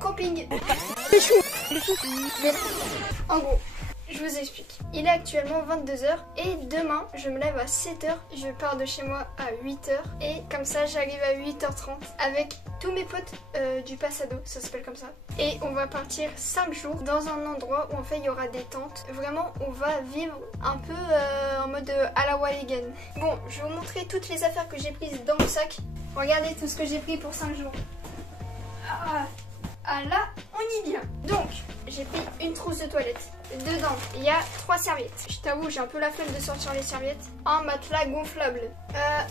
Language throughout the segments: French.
camping. C'est chou. Mais en gros, je vous explique. Il est actuellement 22h et demain, je me lève à 7h. Je pars de chez moi à 8h et comme ça, j'arrive à 8h30 avec tous mes potes du Passado, ça s'appelle comme ça. Et on va partir 5 jours dans un endroit où en fait il y aura des tentes. Vraiment, on va vivre un peu en mode à la Walligan. Bon, je vais vous montrer toutes les affaires que j'ai prises dans mon sac. Regardez tout ce que j'ai pris pour 5 jours. Ah là, on y vient. Donc, j'ai pris une trousse de toilette. Dedans, il y a 3 serviettes. Je t'avoue, j'ai un peu la flemme de sortir les serviettes. Un matelas gonflable,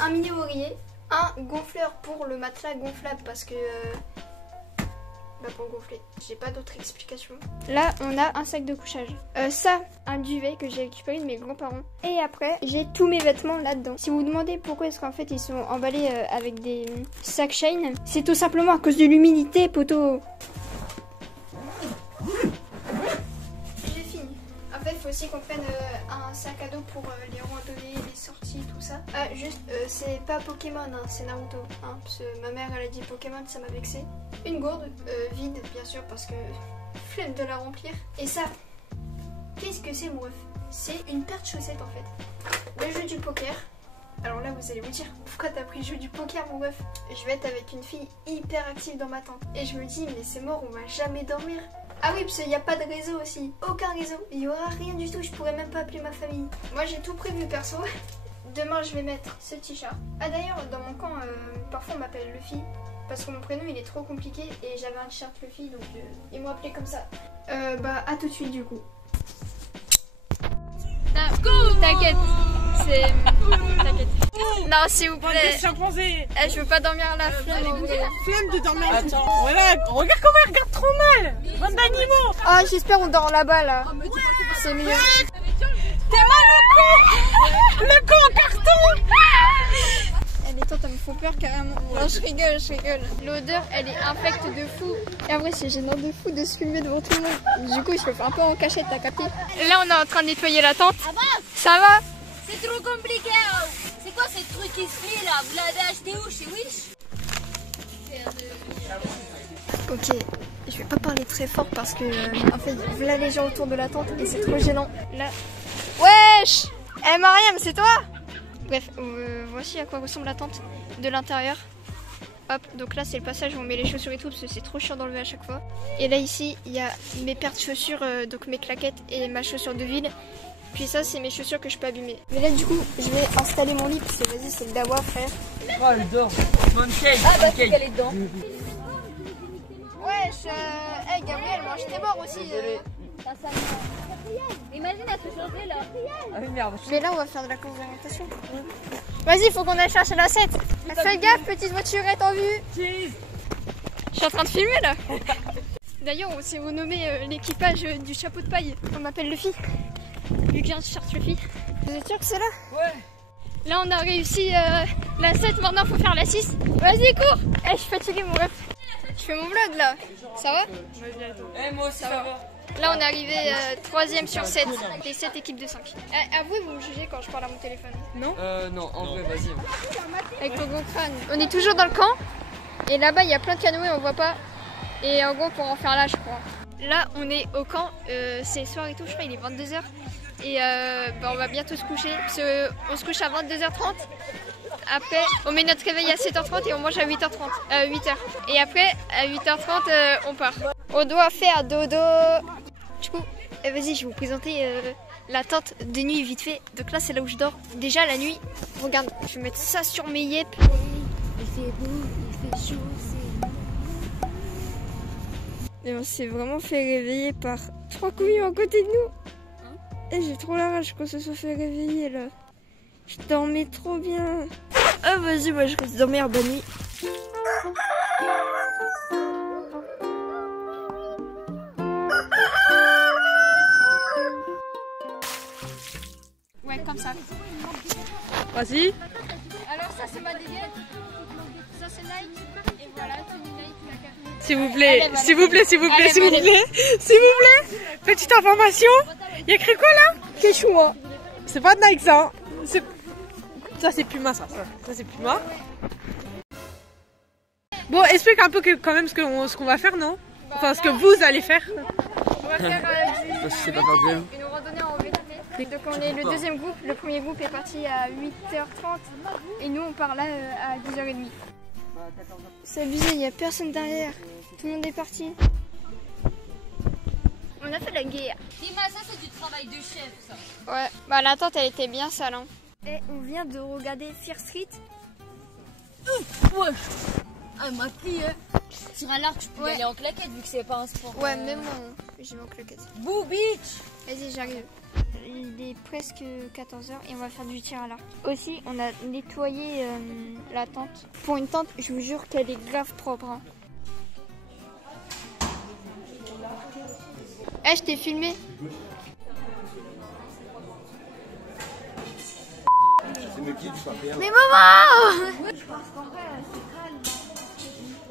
un mini oreiller, un gonfleur pour le matelas gonflable parce que... bah pour gonfler. J'ai pas d'autre explication. Là, on a un sac de couchage. Ça, un duvet que j'ai récupéré de mes grands-parents. Et après, j'ai tous mes vêtements là-dedans. Si vous vous demandez pourquoi est-ce qu'en fait ils sont emballés avec des sacs Shane, c'est tout simplement à cause de l'humidité, poteau. J'ai fini. En fait, il faut aussi qu'on prenne un sac à dos pour les randonnées, les sorties, tout ça. Juste, c'est pas Pokémon, hein, c'est Naruto. Hein, parce que ma mère, elle a dit Pokémon, ça m'a vexé. Une gourde vide, bien sûr, parce que flemme de la remplir. Et ça, qu'est-ce que c'est, mon ref? C'est une paire de chaussettes, en fait. Le jeu du poker. Alors là, vous allez vous dire, pourquoi t'as pris le jeu du poker, mon ref? Je vais être avec une fille hyper active dans ma tente. Et je me dis, mais c'est mort, on va jamais dormir. Ah oui, parce qu'il n'y a pas de réseau aussi. Aucun réseau. Il n'y aura rien du tout. Je pourrais même pas appeler ma famille. Moi, j'ai tout prévu perso. Demain, je vais mettre ce t-shirt. Ah d'ailleurs, dans mon camp, parfois on m'appelle Luffy. Parce que mon prénom, il est trop compliqué. Et j'avais un t-shirt Luffy, donc ils m'ont appelé comme ça. Bah, à tout de suite, du coup. Ah, t'inquiète. C'est... T'inquiète. Non, s'il vous plaît. Je veux pas dormir à la flemme. Flemme de dormir. Attends. Voilà, regarde comment elle regarde trop mal. Bande d'animaux. Ah, j'espère on dort là-bas, là. C'est mieux. T'es mal le con en carton. Les tentes, elles me font peur carrément. Non, je rigole. L'odeur, elle est infecte de fou. Et en vrai, c'est gênant de fou de se filmer devant tout le monde. Du coup, je fais un peu en cachette, t'as capté? Là, on est en train de nettoyer la tente. Ça va? C'est trop compliqué. C'est quoi ce truc qui se fait là? Vous l'avez acheté où? Chez Wish? Ok, je vais pas parler très fort parce que en fait, voilà les gens autour de la tente et c'est trop gênant. Là, wesh! Eh Mariam, c'est toi? Bref, voici à quoi ressemble la tente de l'intérieur. Hop, donc là c'est le passage où on met les chaussures et tout parce que c'est trop chiant d'enlever à chaque fois. Et là ici, il y a mes paires de chaussures, donc mes claquettes et ma chaussure de ville. Puis ça, c'est mes chaussures que je peux abîmer. Mais là, du coup, je vais installer mon lit parce que vas-y, c'est le dawa, frère. Oh, elle dort. Ah, bah, faut qu'elle est dedans. Wesh, hey Gabriel, moi j'étais mort aussi. Imagine, elle se changeait là. Ah oui, merde. Mais là, on va faire de la conversation. Vas-y, faut qu'on aille chercher la 7. Fais gaffe, petite voiturette en vue. Je suis en train de filmer là. D'ailleurs, on s'est renommé l'équipage du chapeau de paille. On m'appelle Luffy. Vu que j'ai un t-shirt Luffy. Vous êtes sûr que c'est là? Ouais. Là, on a réussi la 7, maintenant faut faire la 6. Vas-y, cours. Eh, je suis fatiguée, mon ref. Je fais mon vlog là. Ça va? Eh, moi aussi, ça va. Là, on est arrivé 3ème sur 7. Et 7 équipes de 5. Avouez, vous me jugez quand je parle à mon téléphone? Non? Non, en vrai, vas-y. Avec ton gros crâne. On est toujours dans le camp. Et là-bas, il y a plein de canoës, on voit pas. Et en gros, pour en faire là, je crois. Là, on est au camp. C'est le soir et tout, je crois, il est 22h. Et bah, on va bientôt se coucher. On se couche à 22h30. Après, on met notre réveil à 7h30 et on mange à 8h30. 8h. Et après, à 8h30, on part. On doit faire dodo. Du coup, vas-y, je vais vous présenter la tente de nuit vite fait. Donc là, c'est là où je dors. Déjà, la nuit, regarde, je vais mettre ça sur mes yep. Il fait beau, il fait chaud, Et on s'est vraiment fait réveiller par 3 couillons à côté de nous. Et j'ai trop la rage qu'on se soit fait réveiller là. Je dormais trop bien. Ah vas-y, moi je reste dormir, bonne nuit. Ouais, comme ça. Vas-y. Alors ça c'est ma dégaine. Ça c'est Nike. Et voilà, c'est Nike la carte. S'il vous plaît, s'il vous plaît, s'il vous plaît, s'il vous plaît, s'il vous plaît. Petite information. Il y a écrit quoi là? Quechua. C'est pas de Nike ça. Ça c'est Puma ça. Ça c'est Puma. Bon, explique un peu quand même ce qu'on va faire, non? Enfin, ce que vous allez faire. On va faire une randonnée en VTT. Donc on est le deuxième groupe. Le premier groupe est parti à 8h30 et nous on part là à 10h30. C'est abusé, il n'y a personne derrière. Tout le monde est parti. On a fait la guerre. Dis-moi, ça c'est du travail de chef ça. Ouais, bah la tente elle était bien sale. Hein. Et on vient de regarder Fear Street. Ouais. Ah, elle m'a pris. Sur un arc, je peux y aller en claquette vu que c'est pas un sport. Ouais, même moi, j'ai mon claquette. Boo Beach. Vas-y, j'arrive. Il est presque 14h et on va faire du tir à l'arc. Aussi, on a nettoyé la tente. Pour une tente, je vous jure qu'elle est grave propre. Hein. Eh, je t'ai filmé. Mais maman! Je pense qu'en vrai, c'est calme.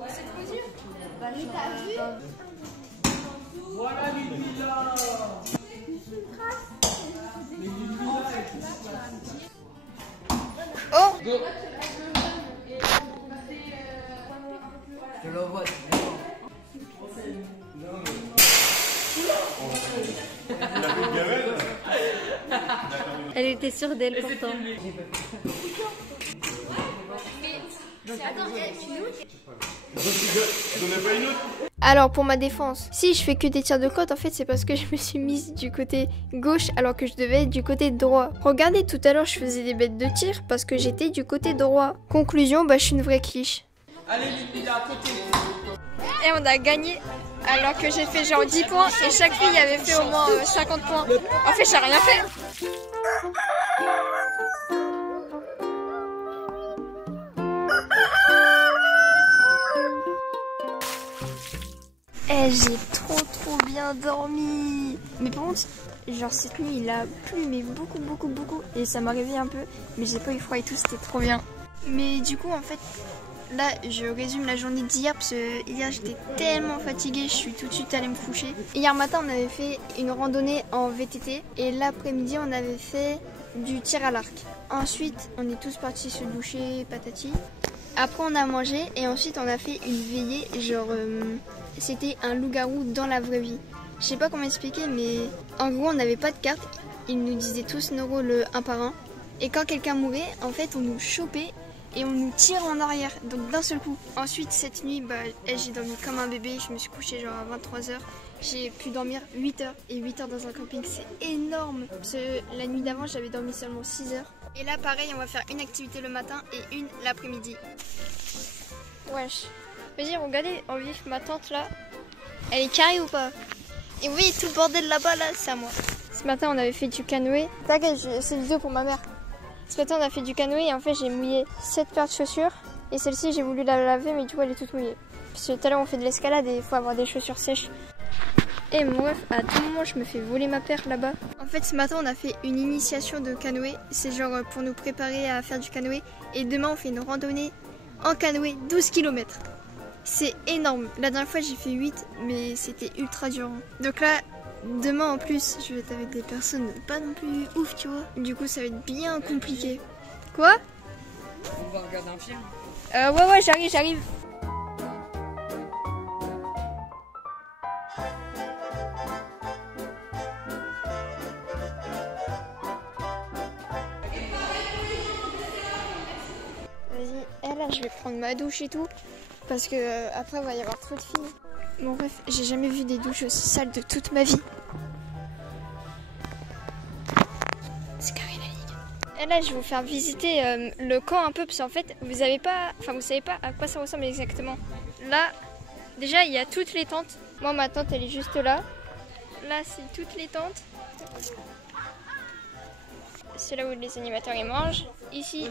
C'est trop dur. Bah, t'as vu? Voilà les villas. Oh! Je l'envoie. Elle était sûre d'elle pourtant. Alors pour ma défense, si je fais que des tirs de côte, en fait c'est parce que je me suis mise du côté gauche alors que je devais être du côté droit. Regardez, tout à l'heure je faisais des bêtes de tir parce que j'étais du côté droit. Conclusion, bah je suis une vraie quiche. Allez, à côté. Et on a gagné alors que j'ai fait genre 10 points et chaque fille avait fait au moins 50 points. En fait j'ai rien fait. Eh, j'ai trop bien dormi. Mais par contre, genre cette nuit il a plu mais beaucoup et ça m'a réveillé un peu. Mais j'ai pas eu froid et tout, c'était trop bien. Mais du coup en fait, là je résume la journée d'hier parce que hier j'étais tellement fatiguée, je suis tout de suite allée me coucher. Hier matin on avait fait une randonnée en VTT et l'après-midi on avait fait du tir à l'arc. Ensuite on est tous partis se doucher, patati. Après on a mangé et ensuite on a fait une veillée genre... c'était un loup-garou dans la vraie vie. Je sais pas comment expliquer, mais en gros, on n'avait pas de carte. Ils nous disaient tous nos rôles un par un. Et quand quelqu'un mourait, en fait, on nous chopait et on nous tire en arrière. Donc d'un seul coup. Ensuite, cette nuit, bah, j'ai dormi comme un bébé. Je me suis couchée genre à 23h. J'ai pu dormir 8 heures. Et 8 heures dans un camping, c'est énorme. Parce que la nuit d'avant, j'avais dormi seulement 6 heures. Et là, pareil, on va faire une activité le matin et une l'après-midi. Wesh. Vas-y, regardez en vif ma tente là. Elle est carrée ou pas? Et oui, tout le bordel là-bas, là, c'est à moi. Ce matin, on avait fait du canoë. T'inquiète, c'est une vidéo pour ma mère. Ce matin, on a fait du canoë et en fait, j'ai mouillé 7 paires de chaussures. Et celle-ci, j'ai voulu la laver, mais du coup, elle est toute mouillée. Parce que tout à l'heure, on fait de l'escalade et il faut avoir des chaussures sèches. Et mon ref, à tout moment, je me fais voler ma paire là-bas. En fait, ce matin, on a fait une initiation de canoë. C'est genre pour nous préparer à faire du canoë. Et demain, on fait une randonnée en canoë 12 km. C'est énorme. La dernière fois j'ai fait 8 mais c'était ultra dur. Donc là, demain en plus, je vais être avec des personnes pas non plus ouf, tu vois. Du coup, ça va être bien compliqué. Quoi? On va regarder un film. Ouais, j'arrive. Vas-y, là je vais prendre ma douche et tout. Parce que après il va y avoir trop de filles. Bon bref, j'ai jamais vu des douches aussi sales de toute ma vie. C'est carré la ligue. Et là je vais vous faire visiter le camp un peu parce qu'en fait vous savez pas à quoi ça ressemble exactement. Là, déjà il y a toutes les tentes. Moi ma tente elle est juste là. Là c'est toutes les tentes. C'est là où les animateurs ils mangent. Ici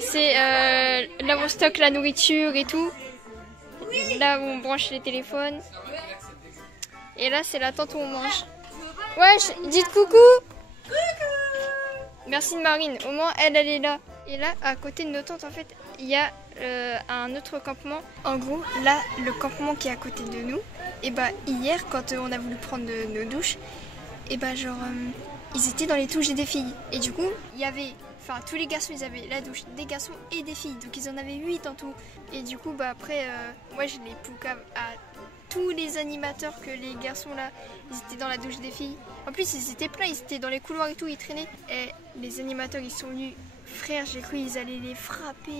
c'est là où on stocke la nourriture et tout. Là où on branche les téléphones. Et là c'est la tente où on mange. Wesh, dites coucou. Merci de Marine, au moins elle est là. Et là à côté de nos tentes en fait il y a un autre campement. En gros là le campement qui est à côté de nous. Et bah hier quand on a voulu prendre nos douches, et bah genre ils étaient dans les douches des filles. Et du coup il y avait... Enfin, tous les garçons, ils avaient la douche des garçons et des filles. Donc, ils en avaient 8 en tout. Et du coup, bah après, moi, je les poucave à tous les animateurs que les garçons là, ils étaient dans la douche des filles. En plus ils étaient pleins, ils étaient dans les couloirs et tout, ils traînaient. Et les animateurs ils sont venus, frère j'ai cru ils allaient les frapper,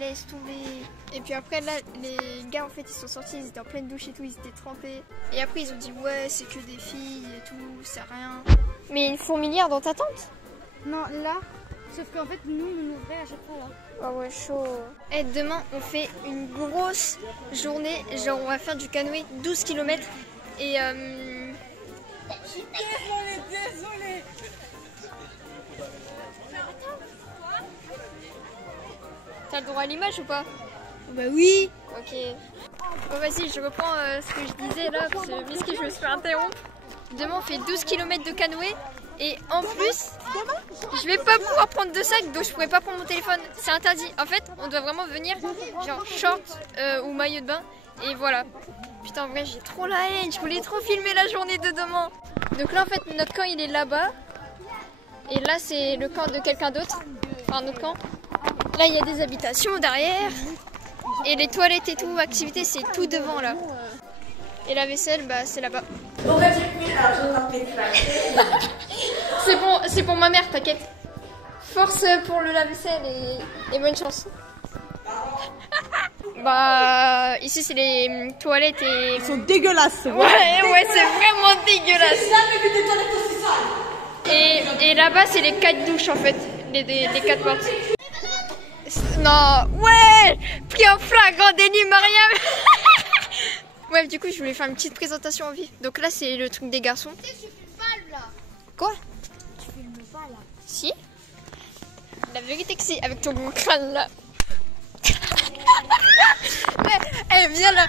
laisse tomber. Et puis après là les gars en fait ils sont sortis, ils étaient en pleine douche et tout, ils étaient trempés. Et après ils ont dit ouais c'est que des filles et tout, c'est rien. Mais une fourmilière dans ta tente? Non, là, sauf qu'en fait, nous, on ouvrait à chaque fois là. Oh ouais, chaud. Et demain, on fait une grosse journée. Genre, on va faire du canoë 12 km. Et Désolé. T'as le droit à l'image ou pas? Bah oui. Ok. Bon, vas-y, je reprends ce que je disais là. Parce que Misky, je me suis fait interrompre. Demain, on fait 12 km de canoë. Et en plus, je vais pas pouvoir prendre de sac, donc je pourrais pas prendre mon téléphone. C'est interdit. En fait, on doit vraiment venir genre short ou maillot de bain. Et voilà. Putain, en vrai, j'ai trop la haine. Je voulais trop filmer la journée de demain. Donc là, en fait, notre camp, il est là-bas. Et là, c'est le camp de quelqu'un d'autre. Enfin, notre camp. Là, il y a des habitations derrière. Et les toilettes et tout, activités, c'est tout devant là. Et la vaisselle, bah, c'est là-bas. C'est pour ma mère, t'inquiète. Force pour le lave-vaisselle et bonne chance. Bah, ici c'est les toilettes et... Ils sont dégueulasses. Ouais, c'est vraiment dégueulasse. Et là-bas c'est les 4 douches en fait, les 4 portes. Non, ouais, pris en flagrant délit, Mariam. Ouais, du coup, je voulais faire une petite présentation en vif. Donc là, c'est le truc des garçons. Tu filmes pas là. Quoi? Tu filmes pas là. Si. La vérité que si, avec ton gros crâne là. Ouais, viens là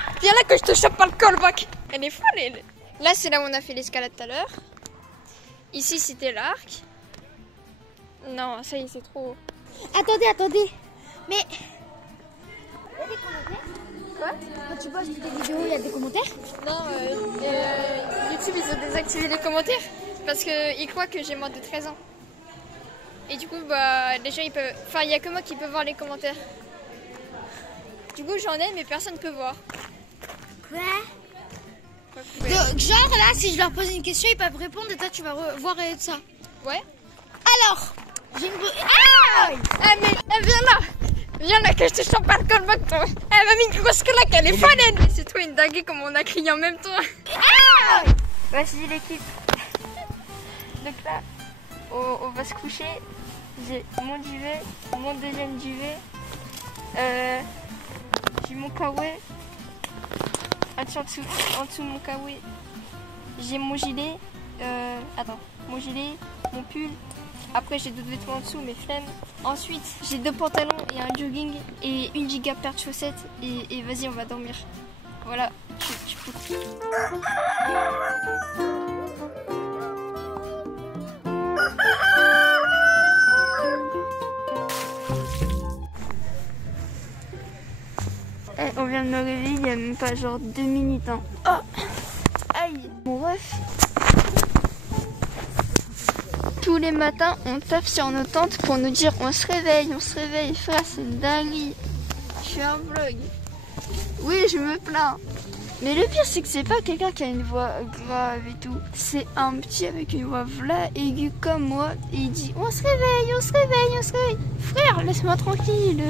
que je te chope par le callback. Elle est folle, elle. Là, c'est là où on a fait l'escalade tout à l'heure. Ici, c'était l'arc. Non, ça y est, c'est trop haut. Attendez. Mais... Il y a des commentaires? Quoi? Quand tu postes tes vidéos, il y a des commentaires? Non, YouTube, ils ont désactivé les commentaires parce qu'ils croient que j'ai moins de 13 ans. Et du coup, bah, les gens, ils peuvent... Enfin, il n'y a que moi qui peux voir les commentaires. Du coup, j'en ai, mais personne ne peut voir. Quoi? Ouais. Donc, genre là, si je leur pose une question, ils peuvent répondre et toi, tu vas voir ça. Ouais. Alors, j'ai une... Ah, mais viens là que je te chante par le callback, toi. Elle m'a mis une grosse claque, elle est folle, elle. C'est toi une dinguerie comme on a crié en même temps. Vas-y l'équipe. Donc là, on va se coucher. J'ai mon duvet, mon deuxième duvet. J'ai mon kawaii. En dessous de mon kawaii, j'ai mon gilet. Mon gilet, mon pull. Après j'ai d'autres vêtements en dessous, mais flemme. Ensuite j'ai 2 pantalons et un jogging et une giga paire de chaussettes. Et vas-y, on va dormir. Voilà, tu peux. On vient de me réveiller il y a même pas genre 2 minutes. Hein. Oh, aïe, mon ref. Tous les matins, on tape sur nos tentes pour nous dire on se réveille, frère, c'est une dinguerie. Je fais un vlog. Oui, je me plains. Mais le pire, c'est que c'est pas quelqu'un qui a une voix grave et tout. C'est un petit avec une voix v'là aiguë comme moi. Et il dit on se réveille. Frère, laisse-moi tranquille.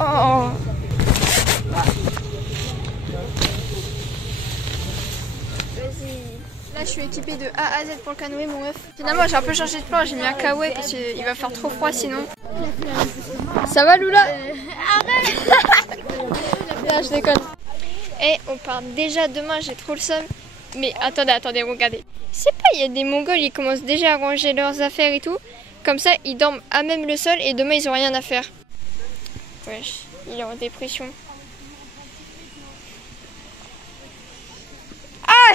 Oh. Vas-y. Là, je suis équipée de A à Z pour le canoë, mon meuf. Finalement, j'ai un peu changé de plan. J'ai mis un kawaii parce qu'il va faire trop froid sinon. Ça va, Lula? Arrête. Non, je déconne. Et on part déjà demain, j'ai trop le seum. Mais attendez, regardez. C'est pas, il y a des Mongols, ils commencent déjà à ranger leurs affaires et tout. Comme ça, ils dorment à même le sol et demain, ils ont rien à faire. Wesh, il est en dépression. Ah.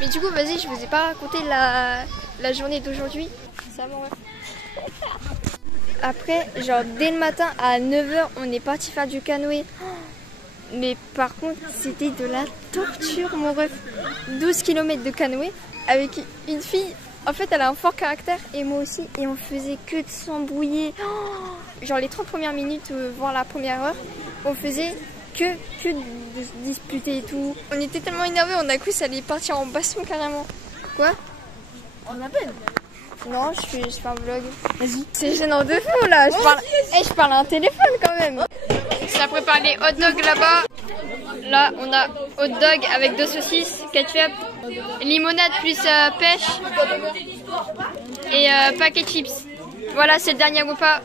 Mais du coup, vas-y, je vous ai pas raconté la journée d'aujourd'hui. Ça m'en va. Après, genre dès le matin à 9h, on est parti faire du canoë. Mais par contre, c'était de la torture, mon ref. 12 km de canoë avec une fille. En fait, elle a un fort caractère et moi aussi. Et on faisait que de s'embrouiller. Genre les 30 premières minutes, voire la première heure, on faisait que de se disputer et tout. On était tellement énervés, on a cru que ça allait partir en baston carrément. Quoi? On appelle. Non, je fais un vlog. Vas-y. C'est gênant de fou là. Je parle à un téléphone quand même. Ça prépare les hot dogs là-bas. Là, on a hot dog avec 2 saucisses, ketchup, limonade plus pêche et paquet de chips. Voilà, c'est le dernier repas.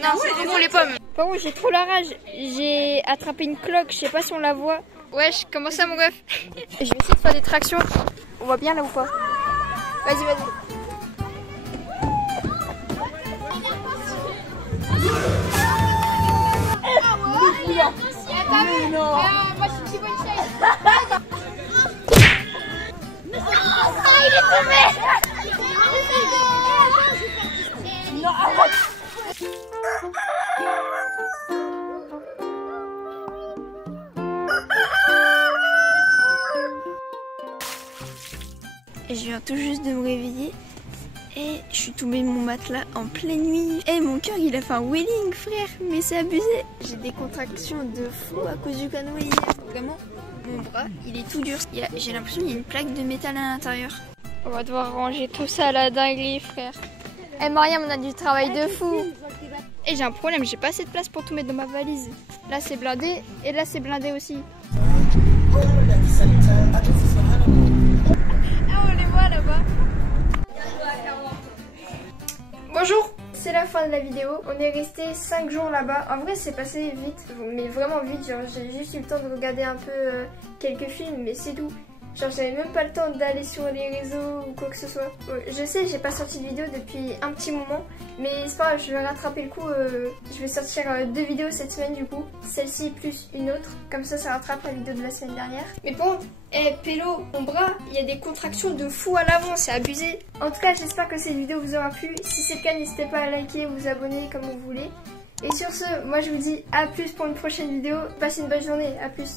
Non, c'est pour les pommes. Par contre, j'ai trop la rage. J'ai attrapé une cloque, je sais pas si on la voit. Wesh, comment ça mon ref? Je vais essayer de faire des tractions. On voit bien là ou pas? Vas-y, vas-y. Non. Moi je suis une bonne chaise. Il est tombé. Non, Et je viens tout juste de me réveiller et je suis tombée de mon matelas en pleine nuit. Et mon cœur il a fait un wheeling frère, mais c'est abusé. J'ai des contractions de fou à cause du canoë hier. Vraiment, mon bras il est tout dur. J'ai l'impression qu'il y a une plaque de métal à l'intérieur. On va devoir ranger tout ça à la dinguerie frère. Eh Mariam, on a du travail de fou. Et j'ai un problème, j'ai pas assez de place pour tout mettre dans ma valise. Là c'est blindé et là c'est blindé aussi. On les voit là-bas. Bonjour, c'est la fin de la vidéo. On est resté 5 jours là-bas. En vrai c'est passé vite, mais vraiment vite. Genre j'ai juste eu le temps de regarder un peu quelques films, mais c'est tout. Genre j'avais même pas le temps d'aller sur les réseaux ou quoi que ce soit. Je sais, j'ai pas sorti de vidéo depuis un petit moment, mais c'est pas grave, je vais rattraper le coup. Je vais sortir 2 vidéos cette semaine du coup. Celle-ci plus une autre, comme ça rattrape la vidéo de la semaine dernière. Mais bon, Pélo, mon bras, il y a des contractions de fou à l'avant, c'est abusé. En tout cas, j'espère que cette vidéo vous aura plu. Si c'est le cas, n'hésitez pas à liker, vous abonner comme vous voulez. Et sur ce, moi je vous dis à plus pour une prochaine vidéo. Passez une bonne journée, à plus.